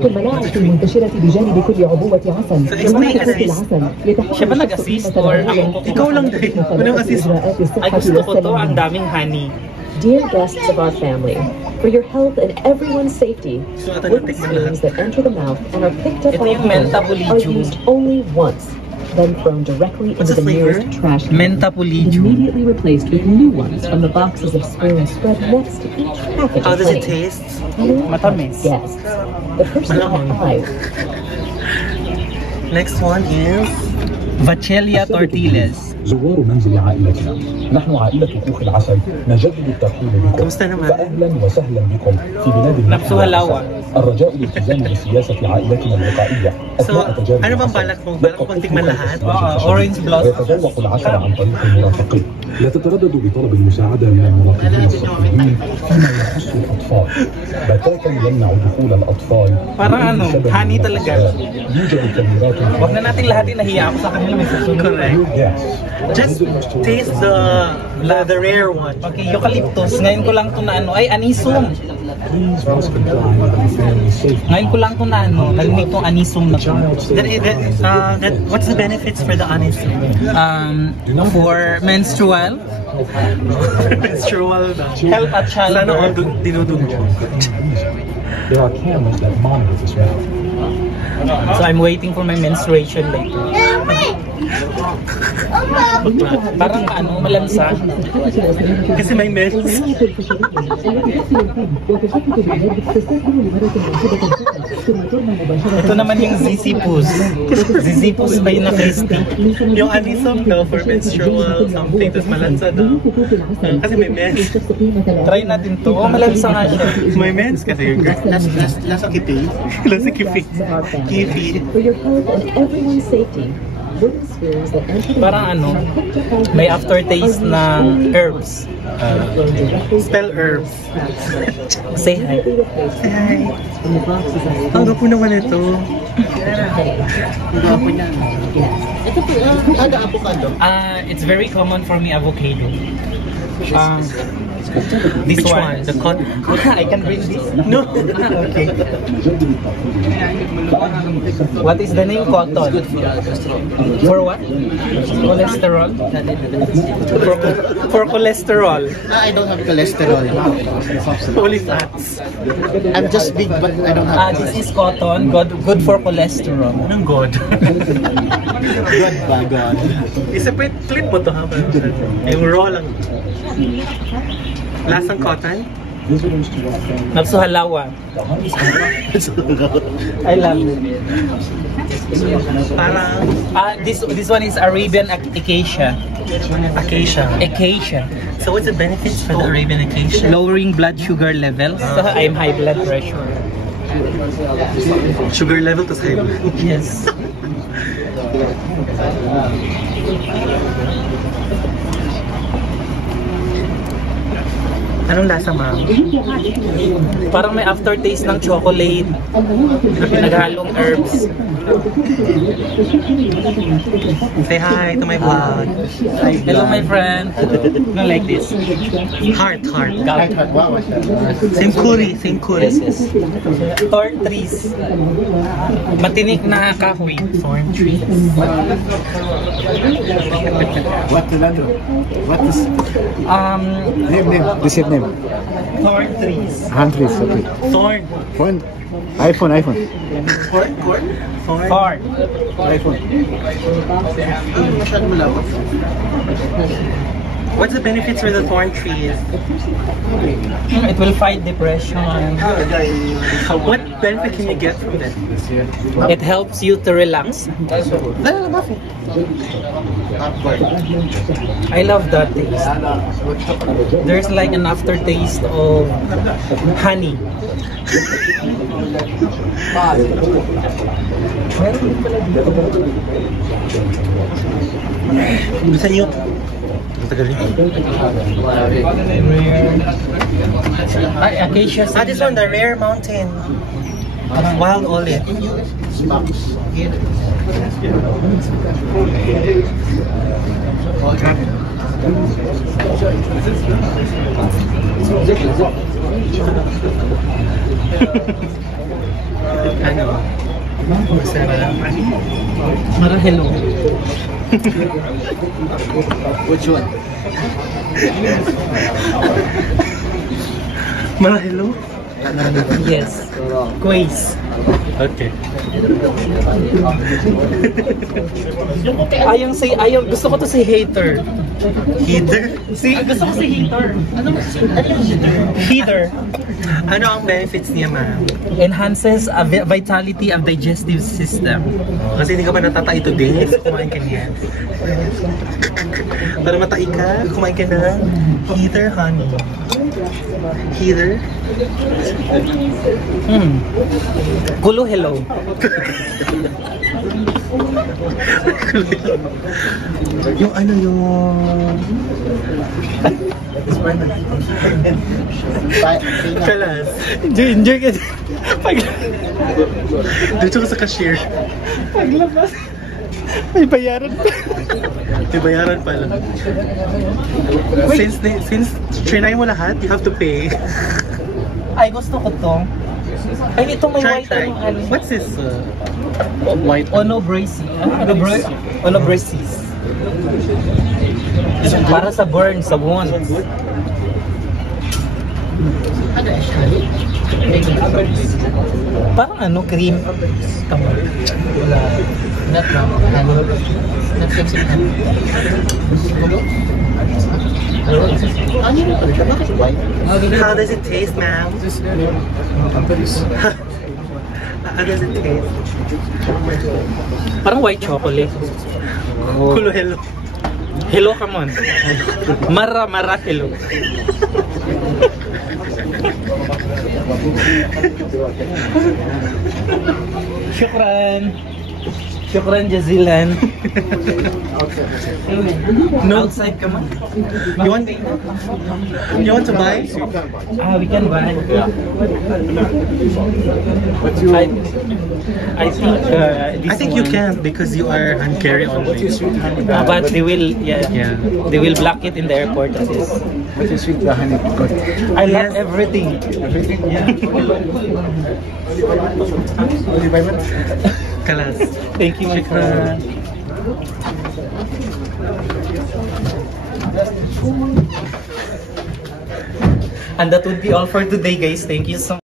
الملاعب المنتشرة بجانب كل عبوة عسل. Siya ba nag-assist or ako? Ikaw lang din. Walang assist. Ay, gusto ko to. Ang daming honey. Dear guests of our family, for your health and everyone's safety, wooden spoons that enter the mouth and are picked up by hands are used only once, then thrown directly into the nearest trash can. Immediately replaced with new ones from the boxes of spoons spread next to each package. How does it taste? Matamis. Yes. The person at 5. Next one is Vachelia tortillas. زوار منزل عائلتنا، نحن عائلة كوخ العسل نجدد الترحيب بكم فأهلا وسهلا بكم في بلاد المحتوى. الرجاء الالتزام بسياسة عائلتنا الوقائية أثناء تجارب Orange Blossom ويتذوق العسل عن طريق المرافقين. لا تترددوا بطلب المساعدة من المراقبين الصحيين فيما يخص الأطفال. بتاتا يمنع دخول الأطفال. honey talaga. يوجد كاميرات. Huwag na natin lahat inahiya ako sa kanila may susunod. Correct. Just taste the rare one. Okay, eucalyptus. Ngayon ko lang ito na ano. Ay, anisum. Ngayon ko lang ito na ano. Narinig itong anisum na ito. What's the benefits for the anisum? For menstrual. Menstrual. Help at child. Sana all dinudugo. There are cameras that monitor this matter. So I'm waiting for my menstruation later. Parang ano, malansa. Kasi may mens. Ito naman yung Zizipus. Zizipus ba yung na-tasty? Yung anisum daw for menstrual something, tapos malansa daw. Kasi may mens. Try natin to. Oh, malansa nga siya. May mens kasi yung girl. Lasa kipi. Lasa kipi. Kipi. For your health and everyone's safety, wooden spoons that enter the Parang ano, may aftertaste ng herbs. Spell herbs. Say hi. Say hi. Ang gapo naman ito. Ito po, aga avocado. It's very common for me, avocado. This Which one? The cotton. I can bring this. No. Okay. What is the name? Cotton. For what? Cholesterol? For cholesterol. I don't have cholesterol. Holy fats. I'm just big, but I don't have. This is cotton. Good for cholesterol. Anong god? Good by God. I-separate flip mo to ha. Yung raw lang. Lasang cotton? Napsuhalawa. I love it. Parang this one is Arabian acacia. Acacia. So what's the benefits for the Arabian acacia? Lowering blood sugar levels. I'm high blood pressure. Sugar level to high blood. Yes. Anong lasa, ma'am? Parang may aftertaste ng chocolate na pinaghalong herbs. Say hi to my vlog. Hello, my friend. No, like this. Heart. Same curry. Yes. Thorn trees. Matinik na kahoy. Thorn trees. What is name? The same name. Thorn trees. Handtrees, okay. Thorn. Phone. iPhone. Thorn. iPhone. What's the benefits for the thorn trees? It will fight depression. What benefit can you get from them? It helps you to relax. I love that taste. There's like an aftertaste of honey. Gusto niyo? Acacia. This one, the rare mountain. Wild olive. Ano? Masarap. Marahelo. Which one? Marahelo? Yes. Quiz. Okay. Gusto ko to si Hater. Heather? Gusto ko si Hater. Ano yung Hater? Ano ang benefits niya, ma'am? Enhances vitality of digestive system. Kasi hindi ka ba natatai today? So kumain ka niyan. Para matai ka, kumain ka na. Heather, honey. Heather? Kulo hello. Yung ano yung... Kalas. Enjoy ka. Dito ka sa cashier. Paglabas. May bayaran pa. May bayaran pala. Since trinay mo lahat, you have to pay. Ay, gusto ko to. Ay, ito may white Try. ano. What's this? White. Ono braces. Ono braces. Para sa burn, sa wound. Parang ano, cream. Tama. Not wrong. Not fixing hand. How does it taste, ma'am? How does it taste? Parang white chocolate. Kulo hello. Hello, come on. Mara, hello. Shukran jazilan. No. Outside ka man? You want to buy? We can buy. I think you can't because you are on carry only. but they will they will block it in the airport. What is sweet honey? I love everything. Yeah. Kalas. Thank you, my friend. And that would be all for today, guys. Thank you so much.